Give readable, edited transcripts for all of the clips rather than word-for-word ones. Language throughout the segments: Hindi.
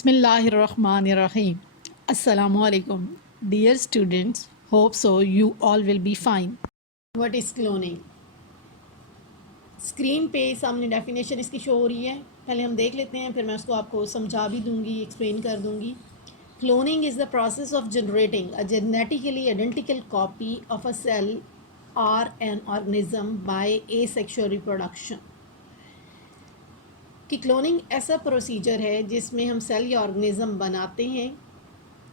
Bismillahirrahmanirrahim. Assalamualaikum. Dear students, hope so you all will be fine. What is cloning? Screen पे सामने डेफिनेशन इसकी शो हो रही है, पहले हम देख लेते हैं, फिर मैं उसको आपको समझा भी दूंगी, एक्सप्लेन कर दूंगी. Cloning is the process of generating a genetically identical copy of a cell or an organism by asexual reproduction. कि क्लोनिंग ऐसा प्रोसीजर है जिसमें हम सेल या ऑर्गेनिज़म बनाते हैं,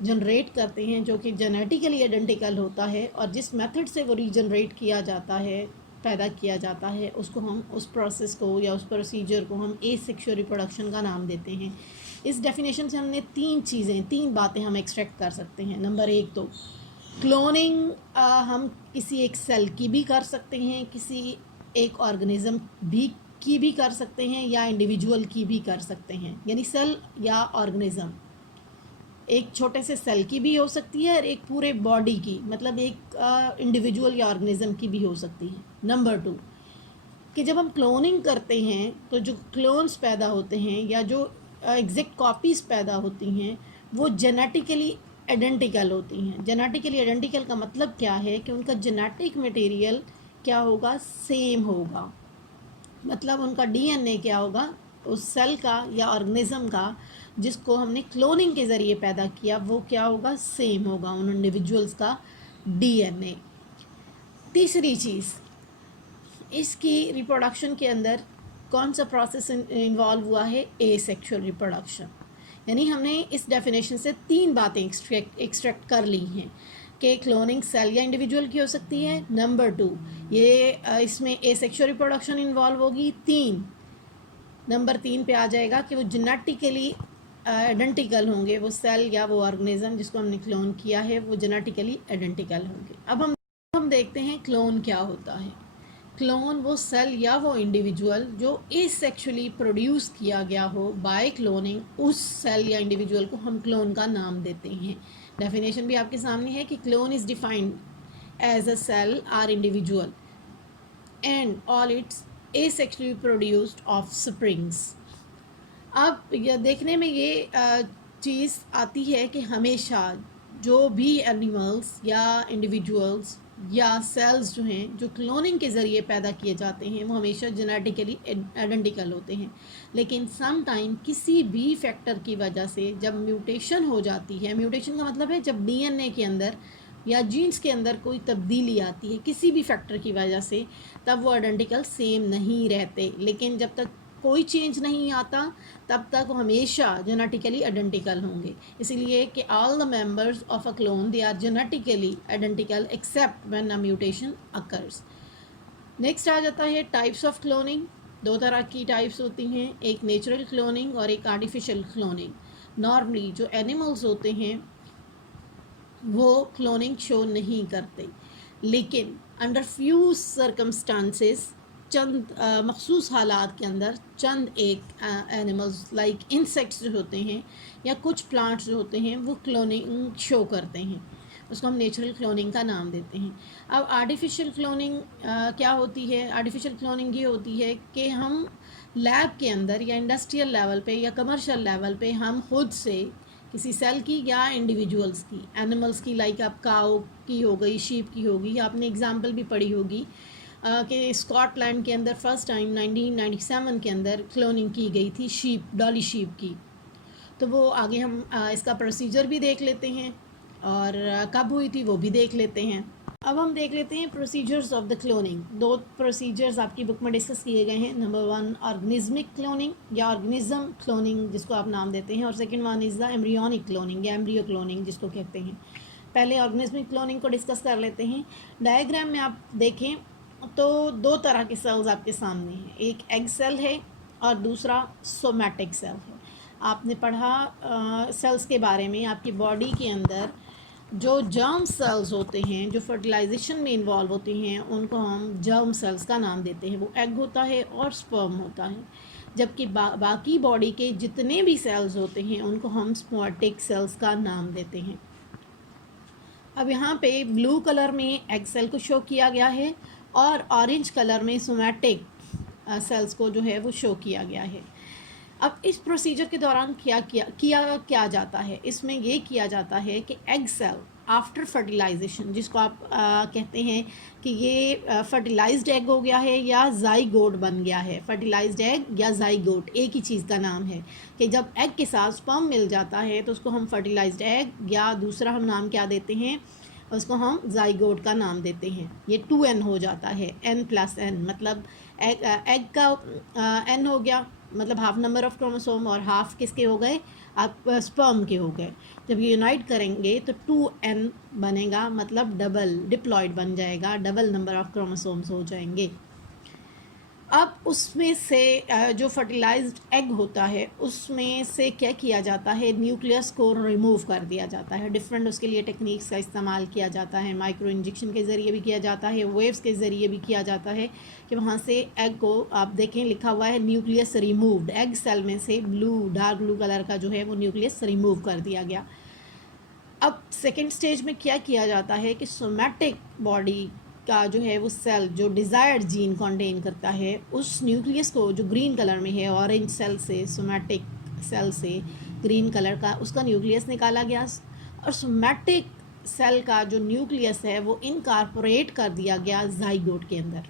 जनरेट करते हैं, जो कि जेनेटिकली आइडेंटिकल होता है, और जिस मेथड से वो रीजनरेट किया जाता है, पैदा किया जाता है, उसको हम उस प्रोसेस को या उस प्रोसीजर को हम एसेक्सुअल रिप्रोडक्शन का नाम देते हैं. इस डेफिनेशन से हमने तीन बातें हम एक्सट्रैक्ट कर सकते हैं. नंबर एक तो क्लोनिंग हम किसी एक सेल की भी कर सकते हैं, किसी एक ऑर्गेनिज़म की भी कर सकते हैं, या इंडिविजुअल की भी कर सकते हैं. यानी सेल या ऑर्गेनिज़म एक छोटे से सेल की भी हो सकती है और एक पूरे बॉडी की, मतलब एक इंडिविजुअल या ऑर्गेनिज़म की भी हो सकती है. नंबर 2 कि जब हम क्लोनिंग करते हैं तो जो क्लोन्स पैदा होते हैं या जो एग्जैक्ट कॉपीज़ पैदा होती हैं वो जेनेटिकली आइडेंटिकल होती हैं. जेनेटिकली आइडेंटिकल का मतलब क्या है कि उनका जेनेटिक मटेरियल क्या होगा, सेम होगा. मतलब उनका डीएनए क्या होगा, उस सेल का या ऑर्गेनिज़म का जिसको हमने क्लोनिंग के ज़रिए पैदा किया, वो क्या होगा, सेम होगा उन इंडिविजुअल्स का डीएनए. तीसरी चीज़, इसकी रिप्रोडक्शन के अंदर कौन सा प्रोसेस इन्वॉल्व हुआ है, एसेक्सुअल रिप्रोडक्शन. यानी हमने इस डेफिनेशन से 3 बातें एक्सट्रैक्ट कर ली हैं कि क्लोनिंग सेल या इंडिविजुअल की हो सकती है. नंबर 2 ये इसमें एसेक्सुअल रिप्रोडक्शन इन्वॉल्व होगी. नंबर 3 पे आ जाएगा कि वो जेनेटिकली आइडेंटिकल होंगे, वो सेल या वो ऑर्गेनिज़म जिसको हमने क्लोन किया है वो जेनेटिकली आइडेंटिकल होंगे. अब हम देखते हैं क्लोन क्या होता है. क्लोन वो सेल या वो इंडिविजुअल जो एसेक्सुअली प्रोड्यूस किया गया हो बाय क्लोनिंग, उस सेल या इंडिविजुअल को हम क्लोन का नाम देते हैं. डेफिनेशन भी आपके सामने है कि clone is defined as a cell or individual and all its asexually produced offsprings. अब यह देखने में ये चीज़ आती है कि हमेशा जो भी एनिमल्स या इंडिविजुअल्स या सेल्स जो हैं जो क्लोनिंग के ज़रिए पैदा किए जाते हैं वो हमेशा जेनेटिकली आइडेंटिकल होते हैं. लेकिन सम टाइम किसी भी फैक्टर की वजह से जब म्यूटेशन हो जाती है, म्यूटेशन का मतलब है जब डीएनए के अंदर या जीन्स के अंदर कोई तब्दीली आती है किसी भी फैक्टर की वजह से, तब वो आइडेंटिकल सेम नहीं रहते. लेकिन जब तक कोई चेंज नहीं आता तब तक वो हमेशा जेनेटिकली आइडेंटिकल होंगे. इसीलिए कि all the members of a clone they are genetically identical except when a mutation occurs. Next आ जाता है टाइप्स ऑफ क्लोनिंग. 2 तरह की टाइप्स होती हैं, एक नेचुरल क्लोनिंग और एक आर्टिफिशियल क्लोनिंग. नॉर्मली जो एनिमल्स होते हैं वो क्लोनिंग शो नहीं करते, लेकिन अंडर फ्यू सर्कमस्टांसेस, चंद मखसूस हालात के अंदर चंद एक एनिमल्स लाइक इंसेक्ट्स जो होते हैं या कुछ प्लांट्स जो होते हैं वो क्लोनिंग शो करते हैं, उसको हम नेचुरल क्लोनिंग का नाम देते हैं. अब आर्टिफिशियल क्लोनिंग क्या होती है. आर्टिफिशियल क्लोनिंग ये होती है कि हम लैब के अंदर या इंडस्ट्रियल लेवल पे या कमर्शियल लेवल पे हम खुद से किसी सेल की या इंडिविजुअल्स की, एनिमल्स की, लाइक आप काऊ की हो गई, शीप की होगी, आपने एग्जांपल भी पढ़ी होगी कि स्कॉटलैंड के अंदर फर्स्ट टाइम 1997 के अंदर क्लोनिंग की गई थी शीप, डॉली शीप की. तो वो आगे हम इसका प्रोसीजर भी देख लेते हैं और कब हुई थी वो भी देख लेते हैं. अब हम देख लेते हैं procedures of the cloning. 2 procedures आपकी बुक में डिस्कस किए गए हैं. नंबर 1 ऑर्गेनिज्मिक क्लोनिंग या ऑर्गेनिज्म क्लोनिंग जिसको आप नाम देते हैं, और second one is the embryonic cloning या एम्ब्रियो क्लोनिंग जिसको कहते हैं. पहले ऑर्गेनिज्मिक क्लोनिंग को डिस्कस कर लेते हैं. डायग्राम में आप देखें तो 2 तरह के सेल्स आपके सामने हैं, एक एग सेल है और दूसरा सोमैटिक सेल है. आपने पढ़ा सेल्स के बारे में. आपकी बॉडी के अंदर जो जर्म सेल्स होते हैं जो फर्टिलाइजेशन में इन्वॉल्व होते हैं उनको हम जर्म सेल्स का नाम देते हैं. वो एग होता है और स्पर्म होता है. जबकि बाकी बॉडी के जितने भी सेल्स होते हैं उनको हम स्पोमेटिक सेल्स का नाम देते हैं. अब यहाँ पे ब्लू कलर में एग सेल को शो किया गया है और ऑरेंज कलर में सोमैटिक सेल्स को जो है वो शो किया गया है. अब इस प्रोसीजर के दौरान क्या जाता है, इसमें ये किया जाता है कि एग सेल आफ्टर फर्टिलाइजेशन, जिसको आप कहते हैं कि ये फर्टिलाइज्ड एग हो गया है या जाइगोट बन गया है। फर्टिलाइज्ड एग या जाइगोट एक ही चीज़ का नाम है कि जब एग के साथ स्पर्म मिल जाता है तो उसको हम फर्टिलाइज्ड एग या दूसरा हम नाम क्या देते हैं, उसको हम जाइगोट का नाम देते हैं। ये 2n हो जाता है, n+n, मतलब एग का n हो गया, मतलब हाफ नंबर ऑफ क्रोमोसोम, और हाफ किसके हो गए, आप स्पर्म के हो गए। जब ये यूनाइट करेंगे तो 2n बनेगा, मतलब डबल डिप्लॉयड बन जाएगा, डबल नंबर ऑफ क्रोमोसोम्स हो जाएंगे। अब उसमें से जो फर्टिलाइज्ड एग होता है उसमें से क्या किया जाता है, न्यूक्लियस को रिमूव कर दिया जाता है। डिफरेंट उसके लिए टेक्निक्स का इस्तेमाल किया जाता है, माइक्रो इंजेक्शन के ज़रिए भी किया जाता है, वेव्स के ज़रिए भी किया जाता है कि वहाँ से एग को, आप देखें लिखा हुआ है न्यूक्लियस रिमूव्ड, एग सेल में से डार्क ब्लू कलर का जो है वो न्यूक्लियस रिमूव कर दिया गया। अब सेकेंड स्टेज में क्या किया जाता है कि सोमैटिक बॉडी का जो है वो सेल जो डिज़ायर्ड जीन कंटेन करता है, उस न्यूक्लियस को जो ग्रीन कलर में है, ऑरेंज सेल से, सोमैटिक सेल से ग्रीन कलर का उसका न्यूक्लियस निकाला गया, और सोमैटिक सेल का जो न्यूक्लियस है वो इनकॉर्पोरेट कर दिया गया जाइगोट के अंदर,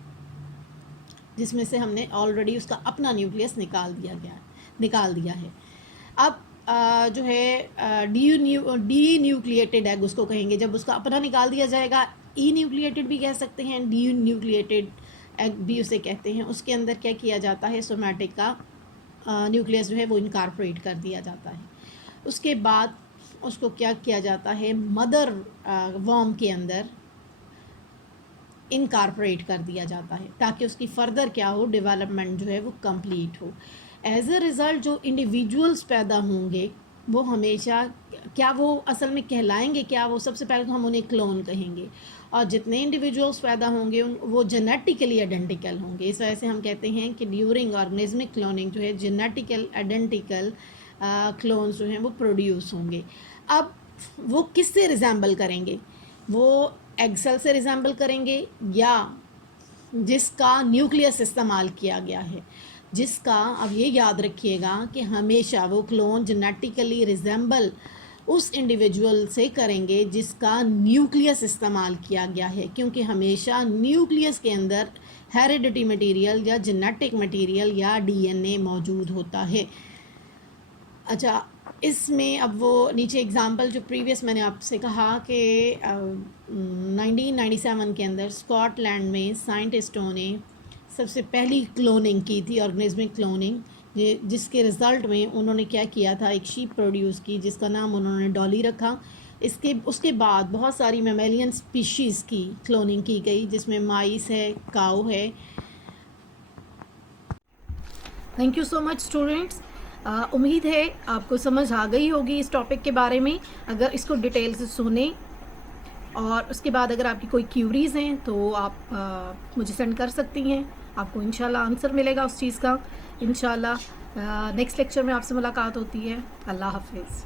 जिसमें से हमने ऑलरेडी उसका अपना न्यूक्लियस निकाल दिया है। अब जो है डी न्यूक्लिएटेड एग उसको कहेंगे, जब उसका अपना निकाल दिया जाएगा, ई न्यूक्लिएटेड भी कह सकते हैं, डी न्यूक्लिएटेड एग भी उसे कहते हैं। उसके अंदर क्या किया जाता है, सोमैटिक का न्यूक्लियस जो है वो इनकॉर्पोरेट कर दिया जाता है। उसके बाद उसको क्या किया जाता है, मदर वर्म के अंदर इनकॉर्पोरेट कर दिया जाता है, ताकि उसकी फ़र्दर क्या हो, डेवलपमेंट जो है वो कंप्लीट हो। एज अ रिज़ल्ट जो इंडिविजुअल्स पैदा होंगे वो हमेशा, क्या वो असल में कहलाएंगे क्या, वो सबसे पहले तो हम उन्हें क्लोन कहेंगे, और जितने इंडिविजुअल्स पैदा होंगे वो जेनेटिकली आइडेंटिकल होंगे। इस वजह से हम कहते हैं कि ड्यूरिंग ऑर्गेनिज्मिक क्लोनिंग जो है जेनेटिकल आइडेंटिकल क्लोन्स जो हैं वो प्रोड्यूस होंगे। अब वो किससे रिजेंबल करेंगे, वो एग सेल से रिजेंबल करेंगे या जिसका न्यूक्लियस इस्तेमाल किया गया है, जिसका, अब ये याद रखिएगा कि हमेशा वो क्लोन जेनेटिकली रिजेंबल उस इंडिविजुअल से करेंगे जिसका न्यूक्लियस इस्तेमाल किया गया है, क्योंकि हमेशा न्यूक्लियस के अंदर हेरिडिटी मटेरियल या जेनेटिक मटेरियल या डीएनए मौजूद होता है। अच्छा, इसमें अब वो नीचे एग्ज़ाम्पल जो प्रीवियस मैंने आपसे कहा कि 1997 के अंदर स्कॉटलैंड में साइंटिस्टों ने सबसे पहली क्लोनिंग की थी, ऑर्गेनिज्मिक क्लोनिंग, जिसके रिज़ल्ट में उन्होंने क्या किया था, एक शीप प्रोड्यूस की जिसका नाम उन्होंने डॉली रखा। उसके बाद बहुत सारी मैमेलियन स्पीशीज़ की क्लोनिंग की गई, जिसमें माइस है, काऊ है। Thank you so much students. उम्मीद है आपको समझ आ गई होगी इस टॉपिक के बारे में। अगर इसको डिटेल से सुने और उसके बाद अगर आपकी कोई क्यूरीज़ हैं तो आप मुझे सेंड कर सकती हैं, आपको इंशाल्लाह आंसर मिलेगा उस चीज़ का। इंशाल्लाह नेक्स्ट लेक्चर में आपसे मुलाकात होती है। अल्लाह हाफिज़।